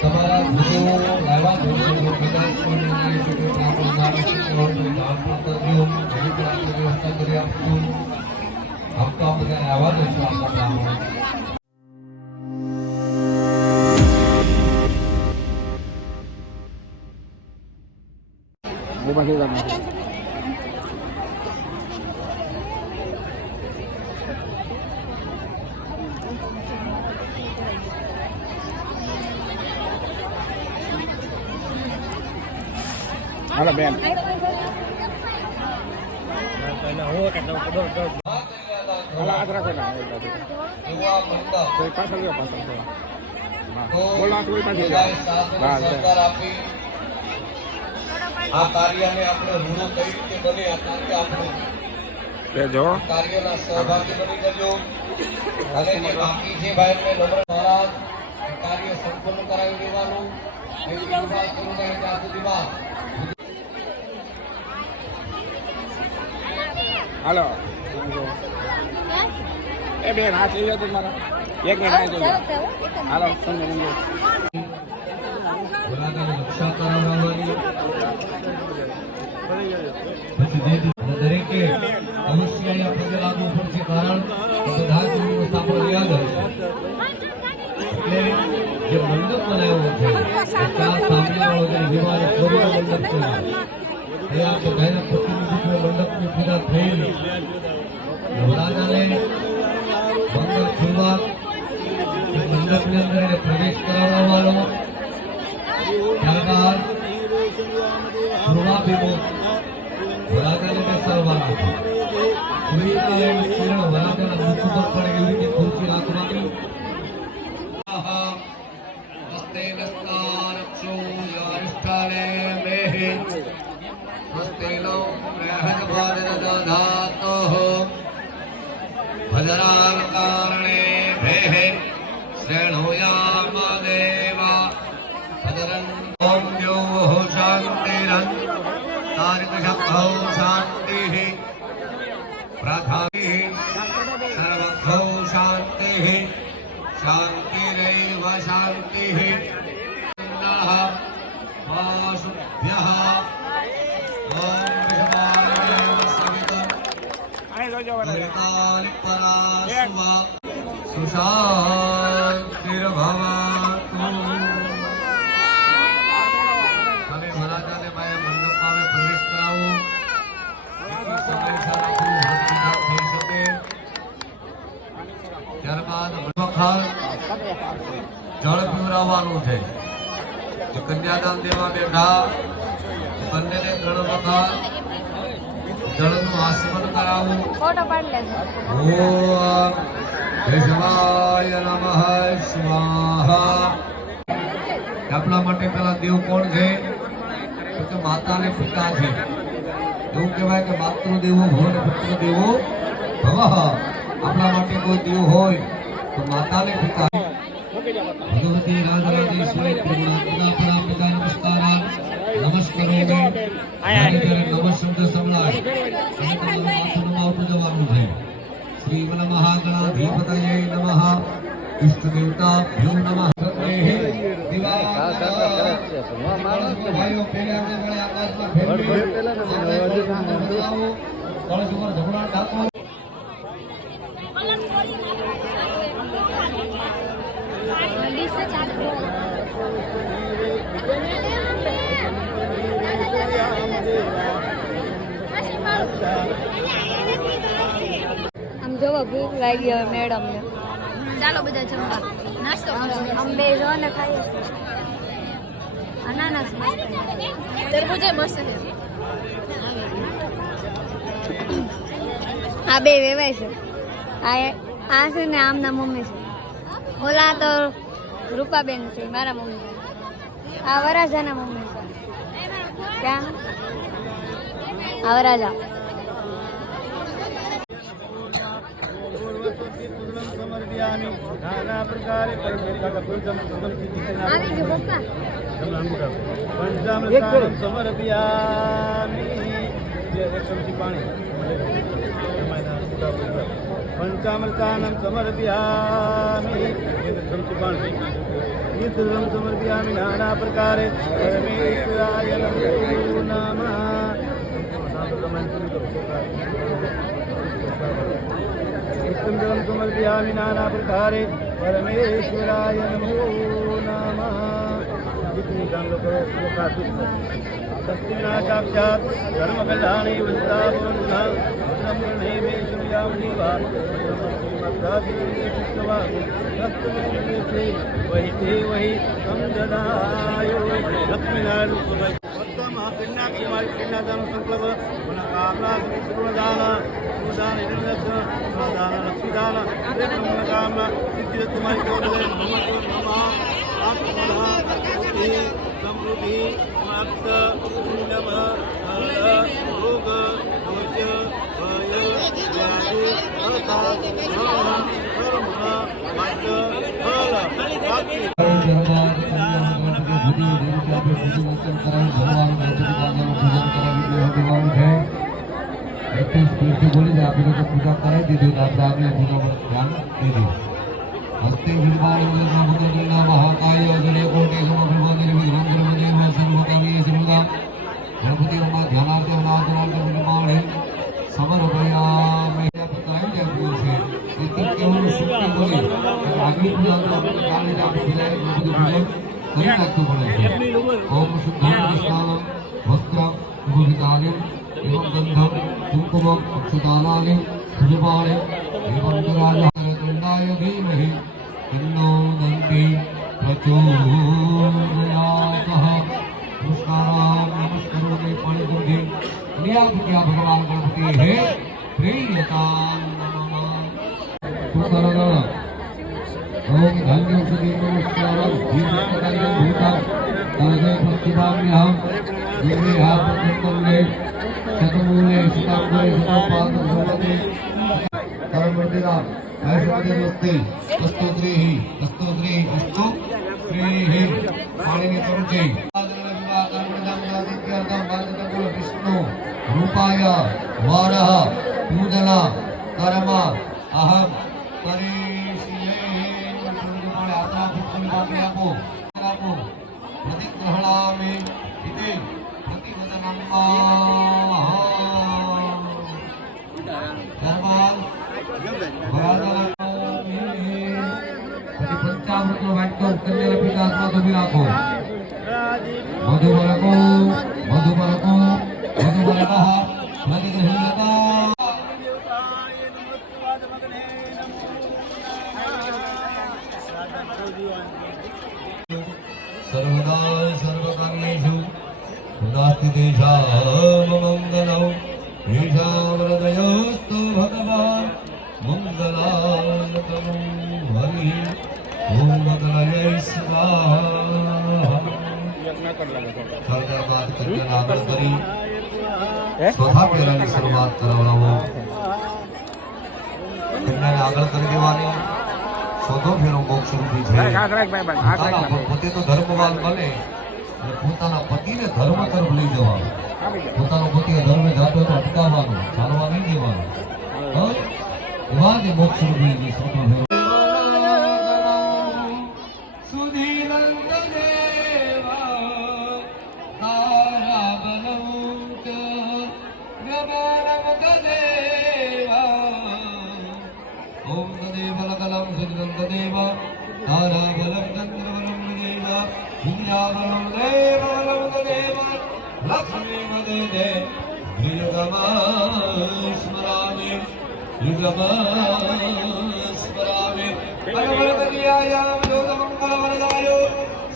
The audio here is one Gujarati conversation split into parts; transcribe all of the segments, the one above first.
તમારા ગુરુ લાવ્યા છે કદાચ વ્યવસ્થા કરી આપશું. આપતો આપણે આવવા દઈશું આપણા હાલો બેન આ કાર્યને આપણે રૂડો કઈ રીતે બને આ કાર્ય આપણે જો કાર્યના સહભાગી બની જજો. અને જે બાકી છે ભાઈ ને નમ્ર મહારાજ કાર્ય સંપૂર્ણ કરાવી દેવાનું. ત્યાં સુધીમાં હાલો એ બેન આ થઈ જતો મારા એક મિનિટ આ જોજો હાલો સમજો રક્ષા કરાવવાની દરેકે અવશ્ય પગે લાગવું પડશે. કારણ બધા જ સાંભળ યાદ હશે. એટલે જે મંડપ બનાવ્યો છે ચાર સામેવાળો જે વિવાહ ચોરીનો મંડપ છે એ આ બધાના પ્રતિનિધિત્વ મંડપની પૂજા થયેલી રાજાને મંડપ ખુલવા મંડપની અંદર એને પ્રવેશ કરાવવાનો. ત્યારબાદ પૂર્વાભિમુખ વરાજાને બેસાડવાના છે. વરાજાના મુખ ઉપર પણ એવી રીતે ખુરશી રાખવાની. ભજરાકારણે ભેહ શ્રેણોયામ દેવા ભદરં ઓમ દ્યો શાંતિરં તારિકશક્તૌ શાંતિઃ પ્રથામિ સર્વગૌ શાંતિઃ શાંતિરેવ શાંતિઃ વાસુભ્યઃ સુશાંતિર્ભવતુ. હવે વરાજાને ભાઈ મંડપમાં પ્રવેશ કરાવો. થઈ શકે ત્યારબાદ જળ પીવડાવવાનું છે. કન્યાદાન દેવા બેઠા બંનેને 3 વખત જળનું આસમન કરાવું. ઓમ કેશવાય નમઃ સ્વાહા. આપણા માટે પેલા દેવ કોણ છે? તો માતા ને પિતા છે. એવું કહેવાય કે માતૃદેવો ભવ ને પુત્રદેવો ભવ. આપણા માટે કોઈ દેવ હોય તો માતા ને પિતા. ભગવતી રાજરાજેશ્વરી ત્રિગુણાત્મા પરાપિતા નમસ્કારા નમસ્કારો. નમઃ શબ્દ સંભળાય અને તમારું માથું નમાવતું જવાનું છે. શ્રી મહાગણાધિપતયે નમઃ. ઇષ્ટ દેવતાભ્યો નમઃ. આમ જોવો ભૂખ લાગી હવે મેડમ ને. ચાલો બધા જમવા નાસ્તો આમ બે જો ને ખાઈએ અનાનસ તરબૂચ મસ્ત છે. આ બે વેવાય છે. આ છે ને આમના મમ્મી છે. ઓલા તો રૂપાબેન છે મારા મમ્મી છે. આ વરાજાના મમ્મી છે. ક્યાં આ વરાજા. સમર્પયામિ નાના પ્રકારે આવી ગયો પપ્પા પંચામૃતાન સમર્પયામિ એક ચમચી પાણી પંચામૃતાન સમર્પયામિ એક ચમચી પાણી તીર્થમ સમર્પયામિ નાના પ્રકારે પરમેશ્વરાય નમઃ उत्तम जलम समर्पयामि नाना प्रकारे परमेश्वराय नमो नमः जितनी काम लोग करो वो काफी सस्तिना साक्षात धर्म कल्याणे वृंदावन ब्रह्मणे में सुयामनिवा वही थे वही समझदायो लक्ष्मीनारायण उत्तम कन्या कुमारी कन्यादान संकल्प मनोकामना सर्वदान दान दान लक्ष्मीदान मनोकामना सिद्धि तुम्हारी कोडले समृद्धि माक्त नम रोग दोष भय व्याधि अथा कर्म मात्र फल प्राप्ति बोली आप लोग को पूजा कराई दीदी आप आगे पूजा पर ध्यान दीजिए हस्ते विद्वान महाकाय गणे कोटि समभवने विघ्नं देव सर्वकवि सर्वदा गणपति ओम ध्यानार्थ अनादरार्थ विद्वान समर्पयामि बताएं जब से इतनी केवल शक्ति बोली आगे पूजा काले आप पूजा गणपति पूजा कहीं रखते पड़े ओम शुद्धं कृष्णानं वस्त्रं विभूतिदानं एवं गंधम कुंकुमम अक्षतालानि पुष्पाणि एवं जलाय धीमहि तन्नो दन्ति प्रचोदयातः नमस्कारां नमस्करोमि पाणिगुरुदेव नियात किया भगवान गणपति हे प्रियतां नमः सुतरगण ओम धन्यो सुदे नमस्कारं दीपकटाय भूता ताजे प्रतिभाम्यहं देवे हापतंले शतमूले शताब्दे शतपाद भवति कर्मवर्तिना ऐश्वर्य मुक्ति स्तोत्रेहि पाणिनि चमचे विष्णु रूपाय वारः पूजना कर्म अहम करिष्ये आत्मा पुष्पनि वापि आपो प्रतिग्रहणामि इति प्रतिवदनं पंचामृत वाटकर कन्याला पिता आत्मा तुम्ही राखो मधुबरको मधुबरकः प्रतिगृह्यता सर्वदा सर्वकार्येषु नास्ति तेषां मङ्गलम् ईशावरदयोस्तु भगवान् मङ्गलायतनं हरिः ॐ मंगलाय स्वाहा सर्वदात कन्या नाम करी स्वतः પહેલાની શરૂઆત કરાવડાવો કન્યાને આગળ કરી દેવાની સોધો ફેરો મોક્ષ રૂપી છે પોતે તો ધર્મવાન બને અને પોતાના પતિને ધર્મ તરફ લઈ જવાનો પોતાનો પતિ ધર્મે જાતો તો અટકાવવાનું ચાલવા નહીં દેવાનું એવા જે મોક્ષ રૂપી સોધો ફેરો ओम तदेव लकलम सुदगंधदेव ताराबलं चंद्रबलं देव विद्याबलं देवबलं तदेव लक्ष्मीपदे युगमास्मरामि युगमास्मरामि अनवरतयायां योगमंगलवरदायो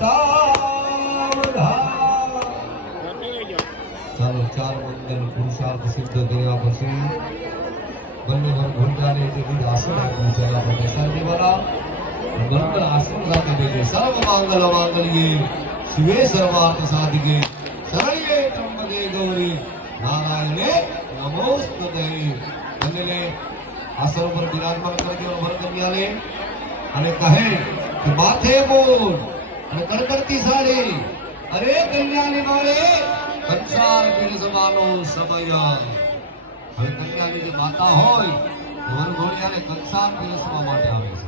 सावधान चलो चार मंगल पुरुषार्थ सिद्ध કર્યા પછી બંને ભૂલકાને તેથી આસન આપ્યું છે આપણે સર્વેવરા મંગળ આસન સાથે બેસે સર્વ મંગલ માંગલ્યે શિવે સર્વાર્થ સાધિકે શરણ્યે ત્રંબકે ગૌરી નારાયણે નમોસ્તુતે બંનેને આસન પર બિરાજમાન કરી દેવા વર કન્યાને અને કહે કે માથે બોલ અને કડકડતી સાડી અરે કન્યાની મારે કંસાર પીરસવાનો સમય. હવે કન્યાની જે માતા હોય વરઘોડિયાને કંસાર પીરસવા માટે આવે છે.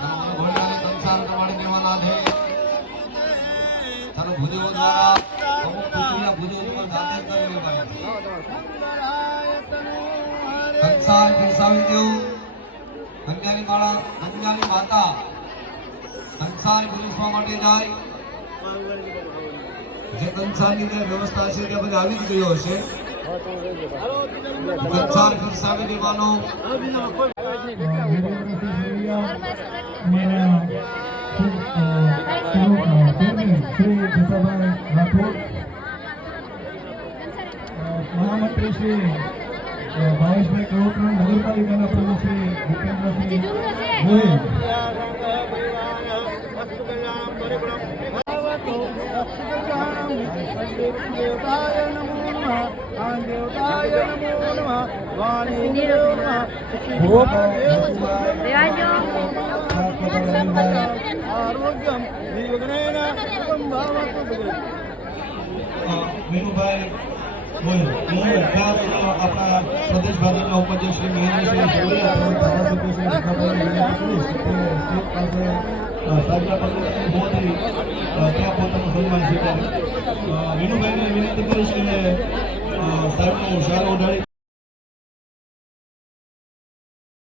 વરઘોડિયાને કંસાર પ્રમાણે દેવાના છે. તારો ભુજો દ્વારા અમુક પુત્રીના ભુજો ઉપર દાતે કરી લેવાય. કંસાર પીરસાવી દેવું. કન્યાની માળા કન્યાની માતા કંસાર પીરસવા માટે જાય. જે કંસારની જે વ્યવસ્થા છે તે બધી આવી જ ગયો હશે. કંસાર પીરસાવી દેવાનો. મહામંત્રી શ્રી ભાવેશભાઈ કરોટના નગરપાલિકાના પ્રમુખ શ્રી ભૂપેન્દ્રસિંહ ગોહિલ, વિનુભાઈ ગોહિલ, આપણા પ્રદેશ ભાજપના ઉપાધ્યક્ષ શ્રી મહેન્દ્રસિંહ સોઢિયા, ધારાસભ્ય શ્રી ભીખાભાઈ સ્ટેટ પાસે સાજા પગલાની મોટી ત્યાં પોતાનું સન્માન સ્વીકાર્યું. વિનુભાઈને વિનંતી કરીશ કે સાહેબનો શાલ ઓઢાડી